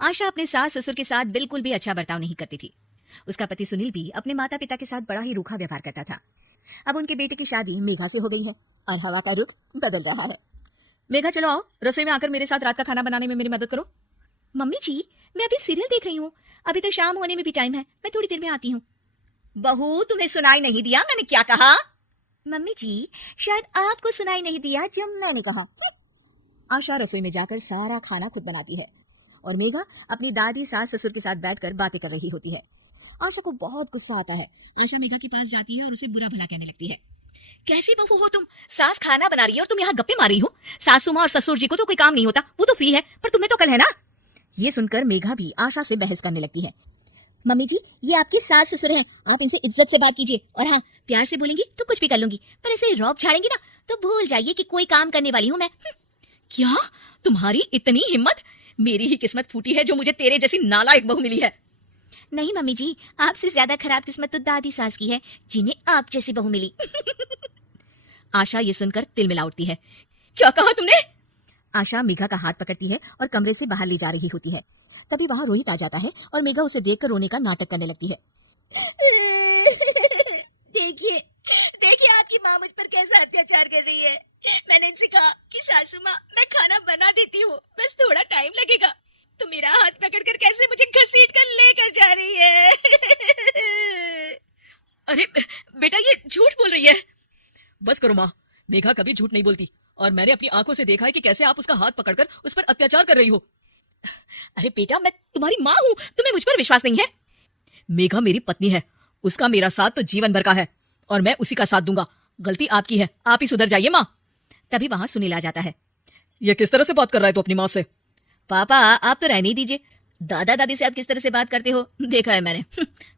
आशा अपने सास ससुर के साथ बिल्कुल भी अच्छा बर्ताव नहीं करती थी। उसका पति सुनील भी अपने माता पिता के साथ बड़ा ही रूखा व्यवहार करता था। अब उनके बेटे की शादी मेघा से हो गई है और हवा का रुख बदल रहा है। मेघा चलो आओ, रसोई में आकर मेरे साथ रात का खाना बनाने में मेरी मदद करो। मम्मी जी, मैं अभी सीरियल देख रही हूँ, अभी तो शाम होने में भी टाइम है, मैं थोड़ी देर में आती हूँ। बहू, तुम्हें सुनाई नहीं दिया मैंने क्या कहा? मम्मी जी, शायद आपको सुनाई नहीं दिया जब मैंने कहा। आशा रसोई में जाकर सारा खाना खुद बनाती है और मेघा अपनी दादी सास ससुर के साथ बैठकर बातें कर रही होती है। आशा को बहुत गुस्सा आता है। आशा मेघा के पास जाती है और उसे बुरा भला कहने लगती है। कैसी बहू हो तुम? सास खाना बना रही है और तुम यहाँ गप्पे मार रही हो। सासू माँ और ससुर जी को तो कोई काम नहीं होता, वो तो फ्री है, पर तुम्हें तो कल है ना। ये सुनकर मेघा भी आशा से बहस करने लगती है। मम्मी जी, ये आपकी सास ससुर हैं, आप इनसे इज्जत से बात कीजिए, और हाँ, प्यार से बोलेंगी तो कुछ भी कर लूंगी, पर ऐसे रौब झाड़ेंगी ना तो भूल जाइए कि कोई काम करने वाली हूँ मैं। क्या तुम्हारी इतनी हिम्मत? मेरी ही किस्मत फूटी है जो मुझे तेरे जैसी नालायक बहू मिली है। नहीं मम्मी जी, आपसे ज्यादा खराब किस्मत तो दादी सास की है जिन्हें आप जैसी बहू मिली। आशा ये सुनकर तिल मिला उठती है। क्या कहा तुमने? आशा मेघा का हाथ पकड़ती है और कमरे से बाहर ले जा रही होती है। तभी वहां रोहित आ जाता है और मेघा उसे देखकर रोने का नाटक करने लगती है। देखिए देखिए, आपकी माँ मुझ पर कैसा अत्याचार कर रही है। मैंने इनसे कहा कि सासू माँ, मैं खाना बना देती हूँ, बस थोड़ा टाइम लगेगा, तो मेरा हाथ पकड़कर कैसे मुझे घसीट कर लेकर जा रही है। अरे बेटा, ये झूठ बोल रही है। बस करो माँ, मेघा कभी झूठ नहीं बोलती और मैंने अपनी आंखों से देखा है कि कैसे आप उसका हाथ पकड़कर उस पर अत्याचार कर रही हो। अरे बेटा, मैं तुम्हारी माँ हूँ, तुम्हें मुझ पर विश्वास नहीं है? मेघा मेरी पत्नी है, उसका मेरा साथ तो जीवन भर का है और मैं उसी का साथ दूंगा। गलती आपकी है, आप ही सुधर जाइए माँ। तभी वहां सुनील आ जाता है। ये किस तरह से बात कर रहा है तू अपनी माँ से? पापा, आप तो रहने ही दीजिए, दादा दादी से आप किस तरह से बात करते हो देखा है मैंने।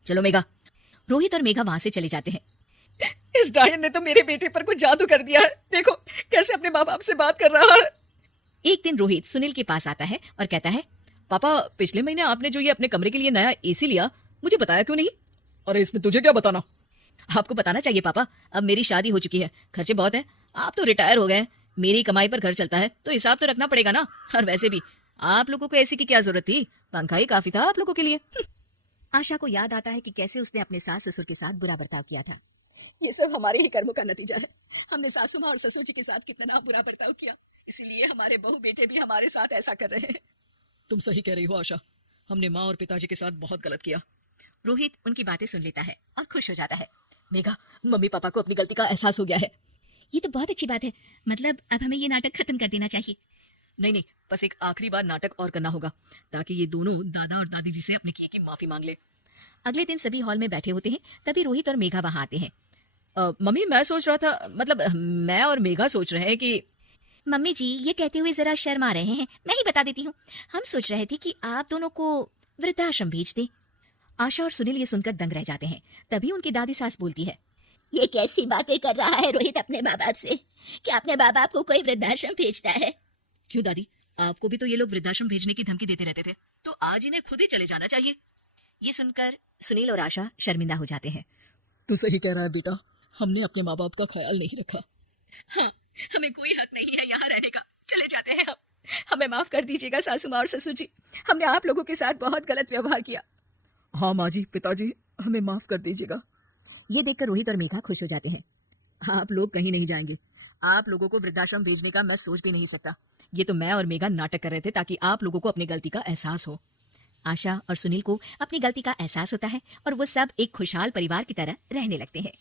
चलो मेघा। रोहित और मेघा वहां से चले जाते हैं। इस डायन ने तो मेरे बेटे पर कुछ जादू कर दिया है, देखो कैसे अपने माँ बाप से बात कर रहा है। एक दिन रोहित सुनील के पास आता है और कहता है, पापा, पिछले महीने आपने जो ये अपने कमरे के लिए नया एसी लिया, मुझे बताया क्यों नहीं? अरे इसमें तुझे क्या बताना? आपको बताना चाहिए पापा, अब मेरी शादी हो चुकी है, खर्चे बहुत हैं, आप तो रिटायर हो गए हैं, मेरी कमाई पर घर चलता है तो हिसाब तो रखना पड़ेगा ना। और वैसे भी आप लोगों को एसी की क्या जरूरत थी, पंखा ही काफी था आप लोगों के लिए। आशा को याद आता है कि कैसे उसने अपने सास ससुर के साथ बुरा बर्ताव किया था। ये सब हमारे ही कर्मों का नतीजा है। हमने सासू माँ और ससुर जी के साथ कितना बुरा बर्ताव किया, इसीलिए हमारे बहू बेटे भी हमारे साथ ऐसा कर रहे हैं। तुम सही कह रही हो आशा, हमने माँ और पिताजी के साथ बहुत गलत किया। रोहित उनकी बातें सुन लेता है और खुश हो जाता है। मेघा, मम्मी पापा को अपनी गलती का एहसास हो गया है। ये तो बहुत अच्छी बात है, मतलब अब हमें ये नाटक खत्म कर देना चाहिए। नहीं, बस एक आखिरी बार नाटक और करना होगा ताकि ये दोनों दादा और दादी जी से अपने किए की माफी मांग ले। अगले दिन सभी हॉल में बैठे होते हैं, तभी रोहित और मेघा वहां आते हैं। मम्मी, मैं सोच रहा था, मतलब मैं और मेघा सोच रहे हैं कि। मम्मी जी, ये कहते हुए जरा शर्मा रहे हैं, मैं ही बता देती हूँ। हम सोच रहे थे कि आप दोनों को वृद्धाश्रम भेज दें। आशा और सुनील ये सुनकर दंग रह जाते हैं। तभी उनकी दादी सास बोलती है, ये कैसी बातें कर रहा है रोहित अपने माँ बाप से, कि अपने माँ बाप को कोई वृद्धाश्रम भेजता है? क्यों दादी, आपको भी तो ये लोग वृद्धाश्रम भेजने की धमकी देते रहते थे, तो आज इन्हें खुद ही चले जाना चाहिए। ये सुनकर सुनील और आशा शर्मिंदा हो जाते हैं। तू सही कह रहा है बेटा, हमने अपने माँ बाप का ख्याल नहीं रखा। हाँ, हमें कोई हक नहीं है यहाँ रहने का, चले जाते हैं हम। हमें माफ कर दीजिएगा सासू माँ और ससुर जी, हमने आप लोगों के साथ बहुत गलत व्यवहार किया। हाँ माँ जी, पिताजी, हमें माफ कर दीजिएगा। ये देखकर रोहित और मेघा खुश हो जाते हैं। आप लोग कहीं नहीं जाएंगे, आप लोगों को वृद्धाश्रम भेजने का मैं सोच भी नहीं सकता। ये तो मैं और मेघा नाटक कर रहे थे ताकि आप लोगों को अपनी गलती का एहसास हो। आशा और सुनील को अपनी गलती का एहसास होता है और वो सब एक खुशहाल परिवार की तरह रहने लगते हैं।